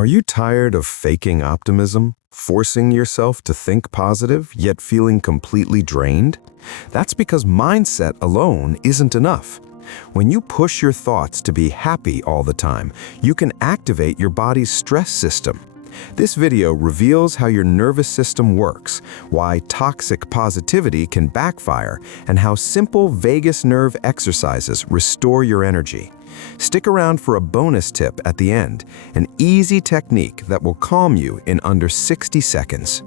Are you tired of faking optimism, forcing yourself to think positive, yet feeling completely drained? That's because mindset alone isn't enough. When you push your thoughts to be happy all the time, you can activate your body's stress system. This video reveals how your nervous system works, why toxic positivity can backfire, and how simple vagus nerve exercises restore your energy. Stick around for a bonus tip at the end, an easy technique that will calm you in under 60 seconds.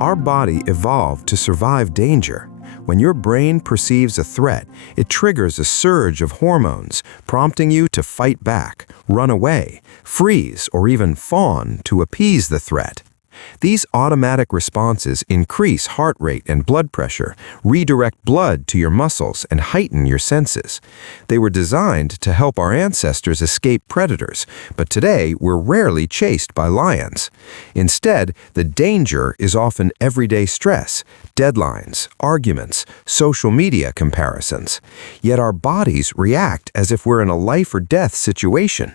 Our body evolved to survive danger. When your brain perceives a threat, it triggers a surge of hormones, prompting you to fight back, run away, freeze, or even fawn to appease the threat. These automatic responses increase heart rate and blood pressure, redirect blood to your muscles, and heighten your senses. They were designed to help our ancestors escape predators, but today we're rarely chased by lions. Instead, the danger is often everyday stress, deadlines, arguments, social media comparisons. Yet our bodies react as if we're in a life or death situation.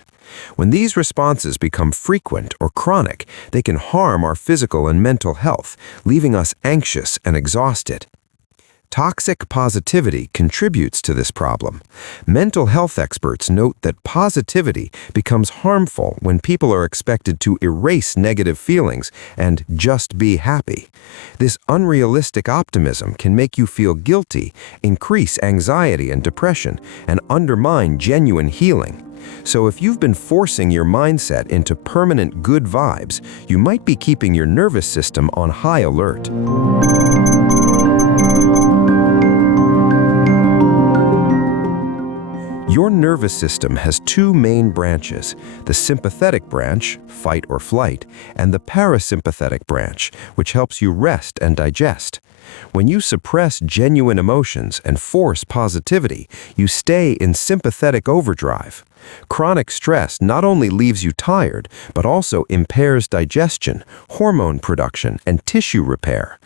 When these responses become frequent or chronic, they can harm our physical and mental health, leaving us anxious and exhausted. Toxic positivity contributes to this problem. Mental health experts note that positivity becomes harmful when people are expected to erase negative feelings and just be happy. This unrealistic optimism can make you feel guilty, increase anxiety and depression, and undermine genuine healing. So if you've been forcing your mindset into permanent good vibes, you might be keeping your nervous system on high alert. Your nervous system has two main branches, the sympathetic branch, fight or flight, and the parasympathetic branch, which helps you rest and digest. When you suppress genuine emotions and force positivity, you stay in sympathetic overdrive. Chronic stress not only leaves you tired, but also impairs digestion, hormone production, and tissue repair.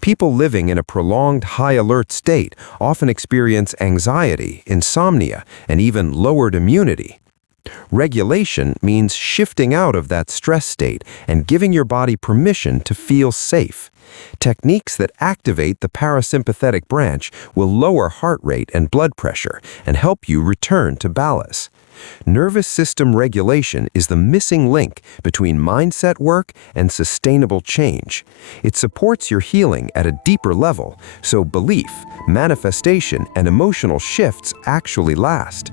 People living in a prolonged high-alert state often experience anxiety, insomnia, and even lowered immunity. Regulation means shifting out of that stress state and giving your body permission to feel safe. Techniques that activate the parasympathetic branch will lower heart rate and blood pressure and help you return to balance. Nervous system regulation is the missing link between mindset work and sustainable change. It supports your healing at a deeper level, so belief, manifestation, and emotional shifts actually last.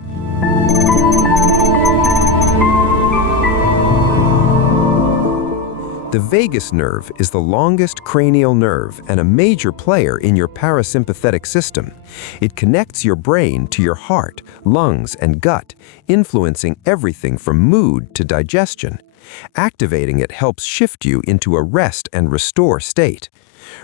The vagus nerve is the longest cranial nerve and a major player in your parasympathetic system. It connects your brain to your heart, lungs, and gut, influencing everything from mood to digestion. Activating it helps shift you into a rest and restore state.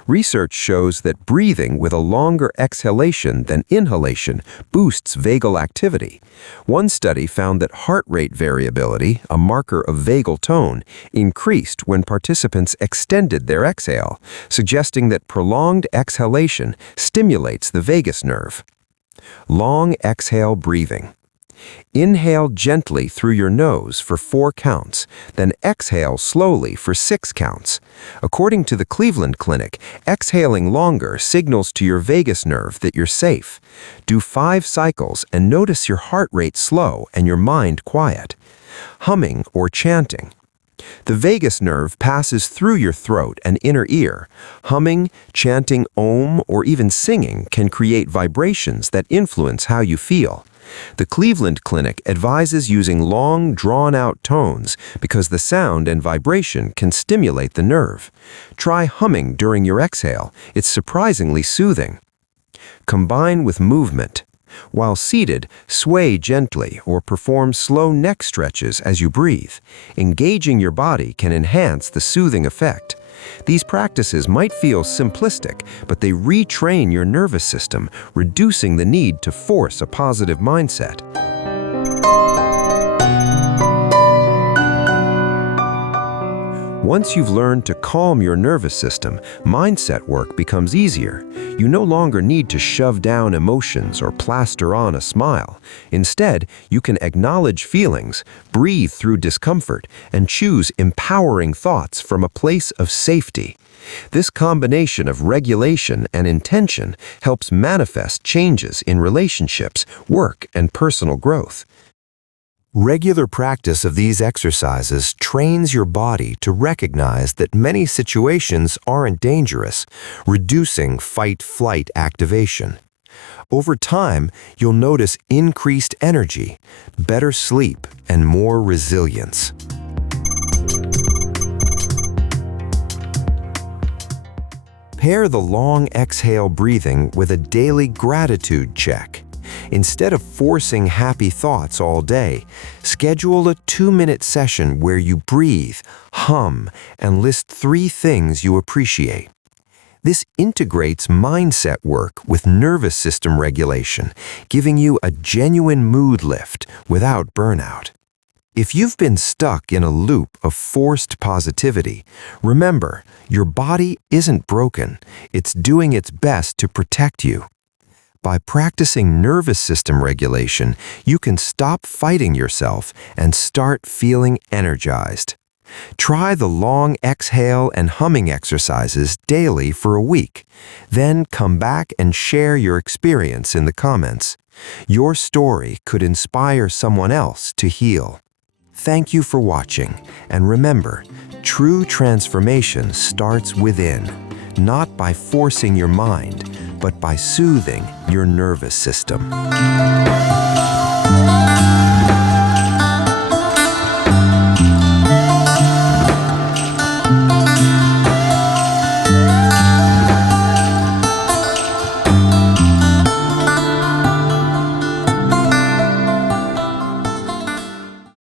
Research shows that breathing with a longer exhalation than inhalation boosts vagal activity. One study found that heart rate variability, a marker of vagal tone, increased when participants extended their exhale, suggesting that prolonged exhalation stimulates the vagus nerve. Long exhale breathing. Inhale gently through your nose for 4 counts, then exhale slowly for 6 counts. According to the Cleveland Clinic, exhaling longer signals to your vagus nerve that you're safe. Do 5 cycles and notice your heart rate slow and your mind quiet. Humming or chanting. The vagus nerve passes through your throat and inner ear. Humming, chanting Om, or even singing can create vibrations that influence how you feel. The Cleveland Clinic advises using long, drawn-out tones because the sound and vibration can stimulate the nerve. Try humming during your exhale. It's surprisingly soothing. Combine with movement. While seated, sway gently or perform slow neck stretches as you breathe. Engaging your body can enhance the soothing effect. These practices might feel simplistic, but they retrain your nervous system, reducing the need to force a positive mindset. Once you've learned to calm your nervous system, mindset work becomes easier. You no longer need to shove down emotions or plaster on a smile. Instead, you can acknowledge feelings, breathe through discomfort, and choose empowering thoughts from a place of safety. This combination of regulation and intention helps manifest changes in relationships, work, and personal growth. Regular practice of these exercises trains your body to recognize that many situations aren't dangerous, reducing fight-flight activation. Over time, you'll notice increased energy, better sleep, and more resilience. Pair the long exhale breathing with a daily gratitude check. Instead of forcing happy thoughts all day, schedule a 2-minute session where you breathe, hum, and list 3 things you appreciate. This integrates mindset work with nervous system regulation, giving you a genuine mood lift without burnout. If you've been stuck in a loop of forced positivity, remember, your body isn't broken. It's doing its best to protect you. By practicing nervous system regulation, you can stop fighting yourself and start feeling energized. Try the long exhale and humming exercises daily for a week. Then come back and share your experience in the comments. Your story could inspire someone else to heal. Thank you for watching, and remember, true transformation starts within, not by forcing your mind, but by soothing your nervous system.